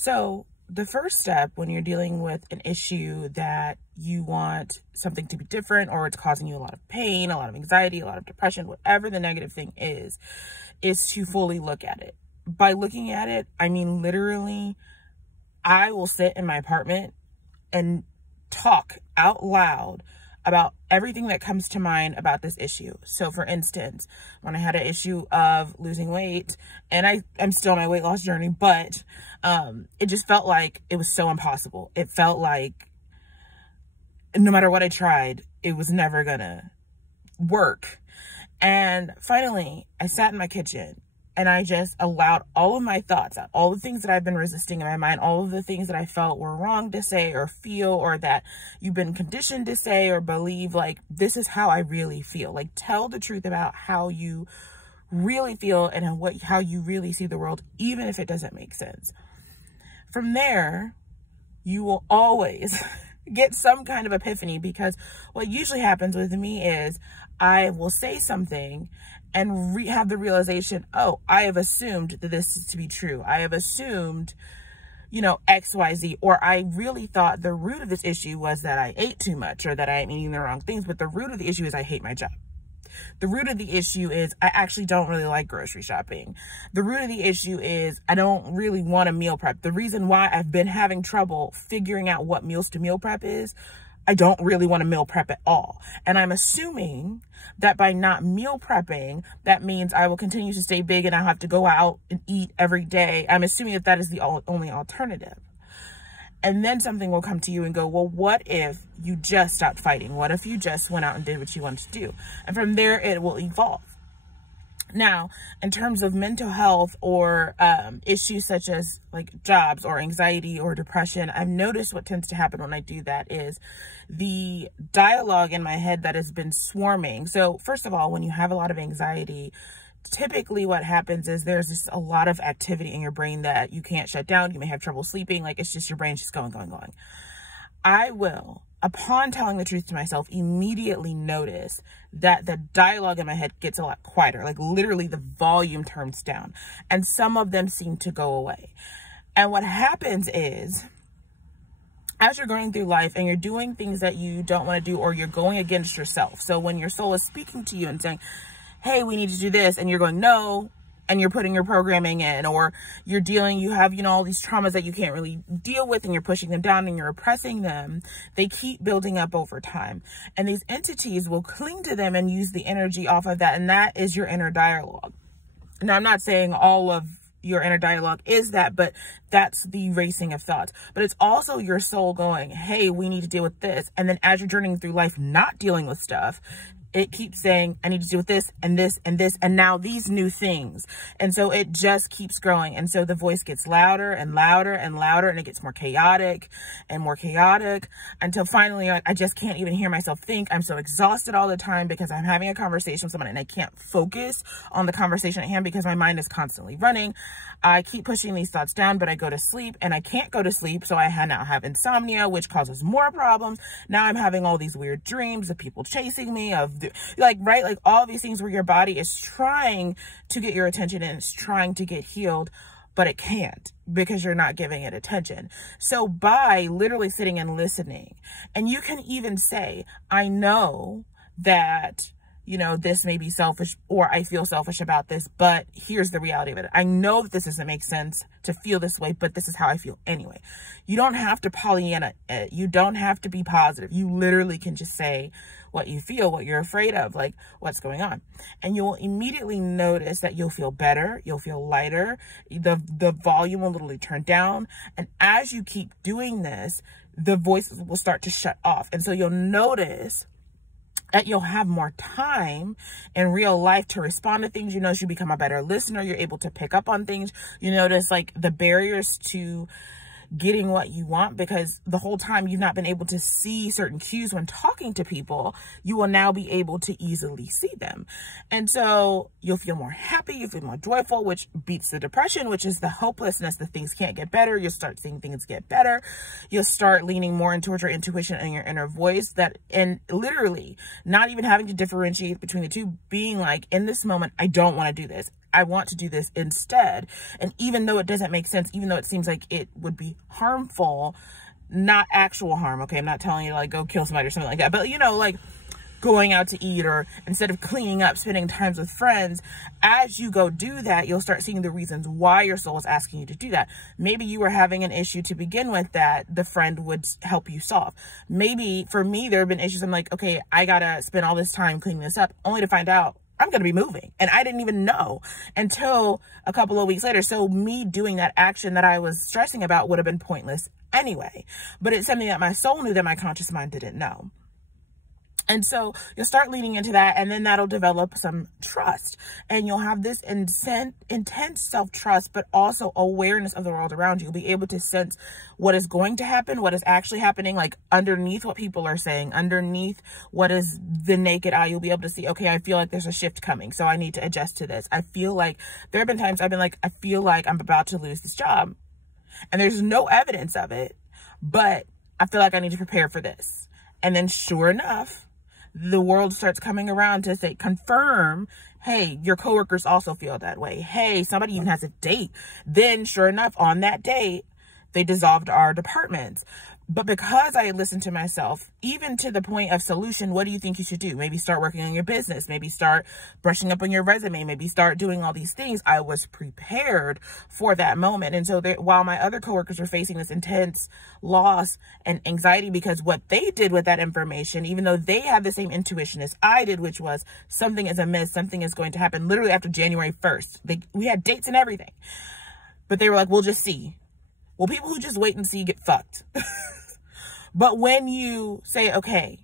So the first step when you're dealing with an issue that you want something to be different, or it's causing you a lot of pain, a lot of anxiety, a lot of depression, whatever the negative thing is to fully look at it. By looking at it, I mean, literally, I will sit in my apartment and talk out loud about everything that comes to mind about this issue. So for instance, when I had an issue of losing weight, and I'm still on my weight loss journey, but it just felt like it was so impossible. It felt like no matter what I tried, it was never gonna work. And finally, I sat in my kitchen and I just allowed all of my thoughts out, all the things that I've been resisting in my mind, all of the things that I felt were wrong to say or feel, or that you've been conditioned to say or believe, like, this is how I really feel. Like, tell the truth about how you really feel and how you really see the world, even if it doesn't make sense. From there, you will always get some kind of epiphany, because what usually happens with me is I will say something and have the realization, oh, I have assumed that this is to be true. I have assumed, you know, X, Y, Z, or I really thought the root of this issue was that I ate too much or that I am eating the wrong things. But the root of the issue is I hate my job. The root of the issue is I actually don't really like grocery shopping. The root of the issue is I don't really want to meal prep. The reason why I've been having trouble figuring out what meals to meal prep is I don't really want to meal prep at all. And I'm assuming that by not meal prepping, that means I will continue to stay big and I'll have to go out and eat every day. I'm assuming that that is the only alternative. And then something will come to you and go, well, what if you just stopped fighting? What if you just went out and did what you wanted to do? And from there, it will evolve. Now, in terms of mental health or issues such as like jobs or anxiety or depression, I've noticed what tends to happen when I do that is the dialogue in my head that has been swarming. So first of all, when you have a lot of anxiety, typically what happens is there's just a lot of activity in your brain that you can't shut down. You may have trouble sleeping. Like, it's just your brain just going. I will, upon telling the truth to myself, immediately notice that the dialogue in my head gets a lot quieter. Like, literally the volume turns down and some of them seem to go away. And what happens is, as you're going through life and you're doing things that you don't want to do, or you're going against yourself. So when your soul is speaking to you and saying, hey, we need to do this, and you're going, no, and you're putting your programming in, or you have, you know, all these traumas that you can't really deal with, and you're pushing them down and you're oppressing them, they keep building up over time. And these entities will cling to them and use the energy off of that. And that is your inner dialogue. Now, I'm not saying all of your inner dialogue is that, but that's the racing of thoughts. But it's also your soul going, hey, we need to deal with this. And then as you're journeying through life, not dealing with stuff, it keeps saying, I need to deal with this and this and this, and now these new things. And so it just keeps growing. And so the voice gets louder and louder and louder, and it gets more chaotic and more chaotic until finally, I just can't even hear myself think. I'm so exhausted all the time because I'm having a conversation with someone and I can't focus on the conversation at hand because my mind is constantly running. I keep pushing these thoughts down, but I go to sleep and I can't go to sleep. So I now have insomnia, which causes more problems. Now I'm having all these weird dreams of people chasing me, like all these things where your body is trying to get your attention and it's trying to get healed, but it can't because you're not giving it attention. So by literally sitting and listening, and you can even say, I know that, you know, this may be selfish, or I feel selfish about this, but here's the reality of it. I know that this doesn't make sense to feel this way, but this is how I feel anyway. You don't have to Pollyanna it. You don't have to be positive. You literally can just say what you feel, what you're afraid of, like what's going on. And you'll immediately notice that you'll feel better. You'll feel lighter. The volume will literally turn down. And as you keep doing this, the voices will start to shut off. And so you'll notice that you'll have more time in real life to respond to things. You notice you become a better listener. You're able to pick up on things. You notice like the barriers to getting what you want, because the whole time you've not been able to see certain cues when talking to people, you will now be able to easily see them. And so you'll feel more happy, you feel more joyful, which beats the depression, which is the hopelessness that things can't get better. You'll start seeing things get better. You'll start leaning more into your intuition and your inner voice, and literally not even having to differentiate between the two, being like, in this moment, I don't want to do this. I want to do this instead. And even though it doesn't make sense, even though it seems like it would be harmful, not actual harm, okay? I'm not telling you to like go kill somebody or something like that, but you know, like going out to eat, or instead of cleaning up, spending times with friends, as you go do that, you'll start seeing the reasons why your soul is asking you to do that. Maybe you were having an issue to begin with that the friend would help you solve. Maybe for me, there have been issues. I'm like, okay, I gotta spend all this time cleaning this up, only to find out I'm going to be moving. And I didn't even know until a couple of weeks later. So me doing that action that I was stressing about would have been pointless anyway. But it's something that my soul knew that my conscious mind didn't know. And so you'll start leaning into that, and then that'll develop some trust, and you'll have this intense self-trust, but also awareness of the world around you. You'll be able to sense what is going to happen, what is actually happening, like underneath what people are saying, underneath what is the naked eye. You'll be able to see, okay, I feel like there's a shift coming, so I need to adjust to this. I feel like there have been times I've been like, I feel like I'm about to lose this job, and there's no evidence of it, but I feel like I need to prepare for this. And then sure enough, the world starts coming around to say, confirm, hey, your coworkers also feel that way. Hey, somebody even has a date. Then sure enough, on that date, they dissolved our departments. But because I listened to myself, even to the point of solution, what do you think you should do? Maybe start working on your business. Maybe start brushing up on your resume. Maybe start doing all these things. I was prepared for that moment. And so while my other coworkers were facing this intense loss and anxiety because what they did with that information, even though they had the same intuition as I did, which was something is amiss, something is going to happen literally after January 1st. We had dates and everything. But they were like, we'll just see. Well, people who just wait and see get fucked. But when you say, okay,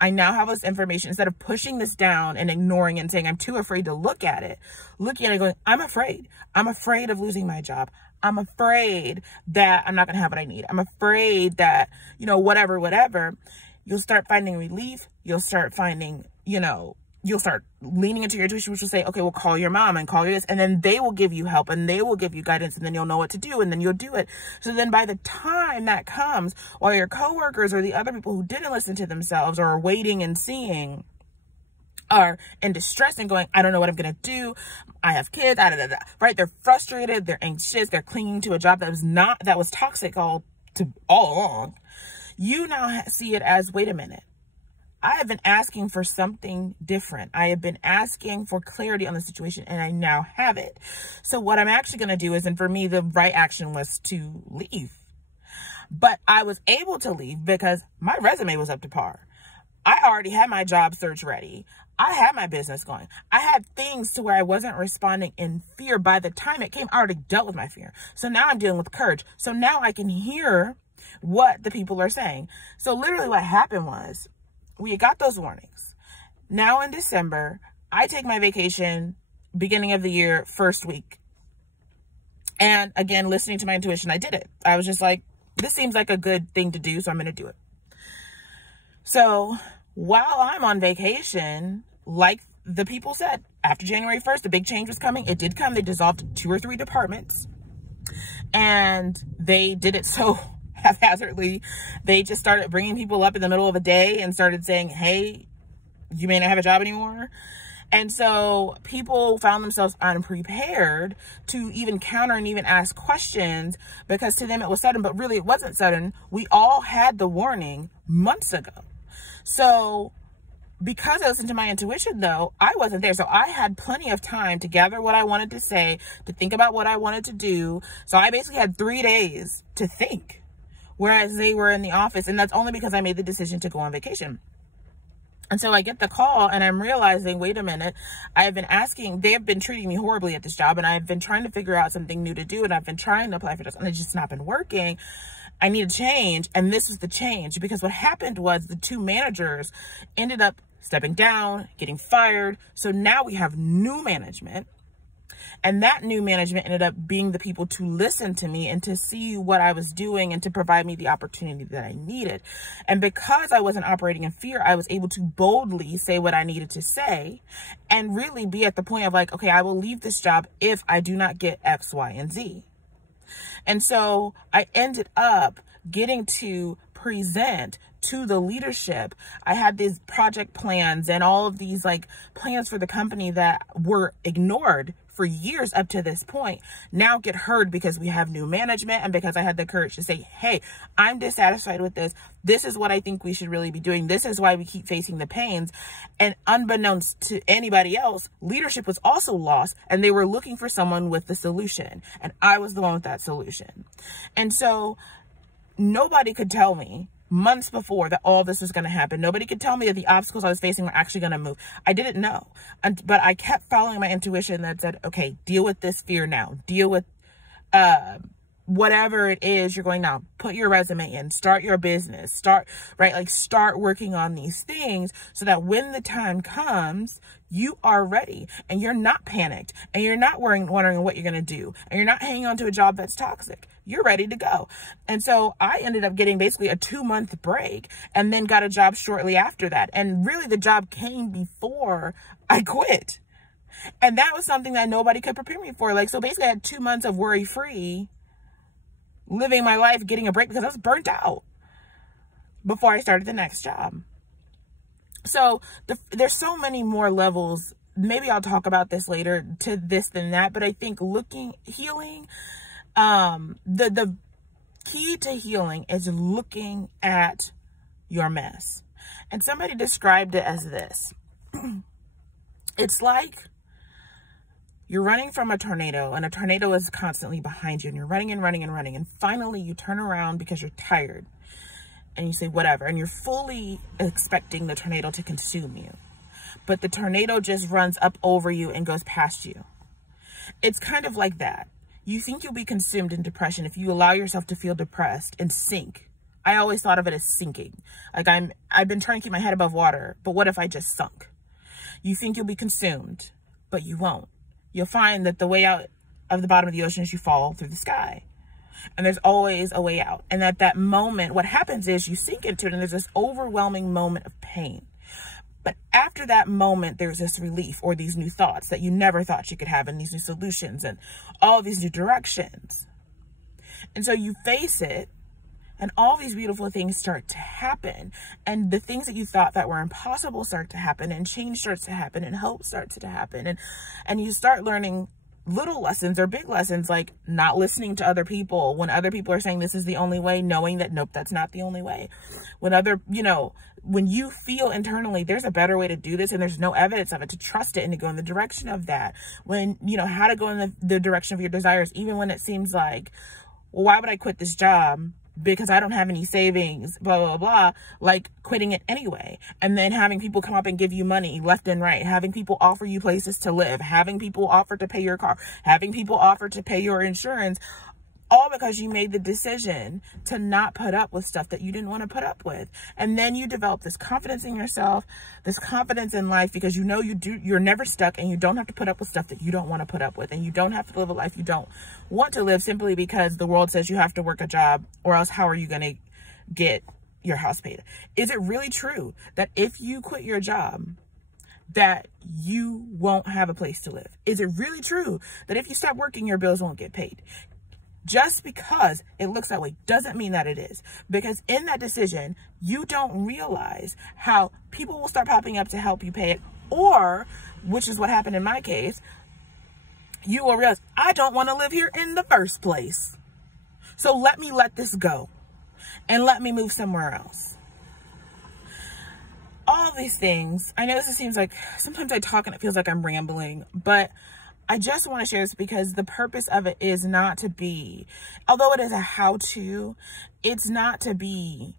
I now have this information, instead of pushing this down and ignoring it and saying, I'm too afraid to look at it, looking at it going, I'm afraid. I'm afraid of losing my job. I'm afraid that I'm not going to have what I need. I'm afraid that, you know, whatever, you'll start finding relief. You'll start finding, you know, you'll start leaning into your intuition, which will say, okay, well, call your mom and call your this, and then they will give you help and they will give you guidance, and then you'll know what to do, and then you'll do it. So then by the time that comes, while your coworkers or the other people who didn't listen to themselves or are waiting and seeing are in distress and going, I don't know what I'm going to do. I have kids, right? They're frustrated. They're anxious. They're clinging to a job that was toxic all along. You now see it as, wait a minute. I have been asking for something different. I have been asking for clarity on the situation, and I now have it. So what I'm actually going to do is, and for me, the right action was to leave. But I was able to leave because my resume was up to par. I already had my job search ready. I had my business going. I had things to where I wasn't responding in fear. By the time it came, I already dealt with my fear. So now I'm dealing with courage. So now I can hear what the people are saying. So literally what happened was, we got those warnings. Now in December, I take my vacation beginning of the year, first week. And again, listening to my intuition, I did it. I was just like, this seems like a good thing to do, so I'm going to do it. So while I'm on vacation, like the people said, after January 1st, the big change was coming. It did come. They dissolved 2 or 3 departments. And they did it so haphazardly. They just started bringing people up in the middle of a day and started saying, hey, you may not have a job anymore. And so people found themselves unprepared to even counter and even ask questions, because to them it was sudden, but really it wasn't sudden. We all had the warning months ago. So because I listened to my intuition, though, I wasn't there. So I had plenty of time to gather what I wanted to say, to think about what I wanted to do. So I basically had 3 days to think. Whereas they were in the office, and that's only because I made the decision to go on vacation. And so I get the call and I'm realizing, wait a minute, they have been treating me horribly at this job, and I've been trying to figure out something new to do, and I've been trying to apply for this, and it's just not been working. I need a change, and this was the change, because what happened was the 2 managers ended up stepping down, getting fired. So now we have new management. And that new management ended up being the people to listen to me and to see what I was doing and to provide me the opportunity that I needed. And because I wasn't operating in fear, I was able to boldly say what I needed to say and really be at the point of like, okay, I will leave this job if I do not get X, Y, and Z. And so I ended up getting to present to the leadership. I had these project plans and all of these like plans for the company that were ignored for years up to this point, now get heard because we have new management and because I had the courage to say, hey, I'm dissatisfied with this. This is what I think we should really be doing. This is why we keep facing the pains. And unbeknownst to anybody else, leadership was also lost and they were looking for someone with the solution. And I was the one with that solution. And so nobody could tell me months before that all this was going to happen. Nobody could tell me that the obstacles I was facing were actually going to move. I didn't know. But I kept following my intuition that said, okay, deal with this fear now. Deal with whatever it is you're going now. Put your resume in. Start your business. Start working on these things so that when the time comes, you are ready and you're not panicked and you're not wondering what you're going to do and you're not hanging on to a job that's toxic. You're ready to go. And so I ended up getting basically a 2-month break and then got a job shortly after that. And really the job came before I quit. And that was something that nobody could prepare me for. Like, so basically I had 2 months of worry-free living my life, getting a break because I was burnt out before I started the next job. So there's so many more levels. Maybe I'll talk about this later to this than that. But I think healing, the key to healing is looking at your mess. And somebody described it as this. It's like you're running from a tornado and a tornado is constantly behind you and you're running and running and running. And finally you turn around because you're tired and you say whatever. And you're fully expecting the tornado to consume you. But the tornado just runs up over you and goes past you. It's kind of like that. You think you'll be consumed in depression if you allow yourself to feel depressed and sink. I always thought of it as sinking. Like I've been trying to keep my head above water, but what if I just sunk? You think you'll be consumed, but you won't. You'll find that the way out of the bottom of the ocean is you fall through the sky. And there's always a way out. And at that moment, what happens is you sink into it and there's this overwhelming moment of pain. But after that moment, there's this relief or these new thoughts that you never thought you could have and these new solutions and all these new directions. And so you face it and all these beautiful things start to happen. And the things that you thought that were impossible start to happen and change starts to happen and hope starts to happen. And you start learning little lessons or big lessons, like not listening to other people when other people are saying this is the only way, knowing that, nope, that's not the only way. When you feel internally, there's a better way to do this and there's no evidence of it, to trust it and to go in the direction of that. When, how to go in the direction of your desires, even when it seems like, well, why would I quit this job? Because I don't have any savings, blah, blah, blah, like quitting it anyway. And then having people come up and give you money left and right, having people offer you places to live, having people offer to pay your car, having people offer to pay your insurance, all because you made the decision to not put up with stuff that you didn't want to put up with. And then you develop this confidence in yourself, this confidence in life, because you're never stuck and you don't have to put up with stuff that you don't want to put up with. And you don't have to live a life you don't want to live simply because the world says you have to work a job, or else how are you going to get your house paid? Is it really true that if you quit your job, that you won't have a place to live? Is it really true that if you stop working, your bills won't get paid? Just because it looks that way doesn't mean that it is. Because in that decision, you don't realize how people will start popping up to help you pay it. Or, which is what happened in my case, you will realize, I don't want to live here in the first place. So let this go. And let me move somewhere else. All these things, I know this seems like, sometimes I talk and it feels like I'm rambling, but I just want to share this because the purpose of it is not to be, although it is a how-to, it's not to be,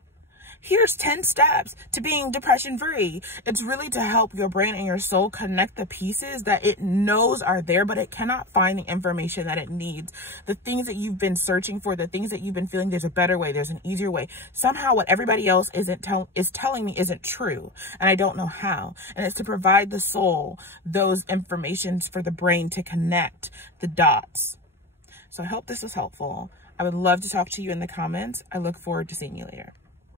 here's 10 steps to being depression free. It's really to help your brain and your soul connect the pieces that it knows are there, but it cannot find the information that it needs. The things that you've been searching for, the things that you've been feeling, there's a better way, there's an easier way. Somehow what everybody else is telling me isn't true, and I don't know how. And it's to provide the soul those informations for the brain to connect the dots. So I hope this was helpful. I would love to talk to you in the comments. I look forward to seeing you later.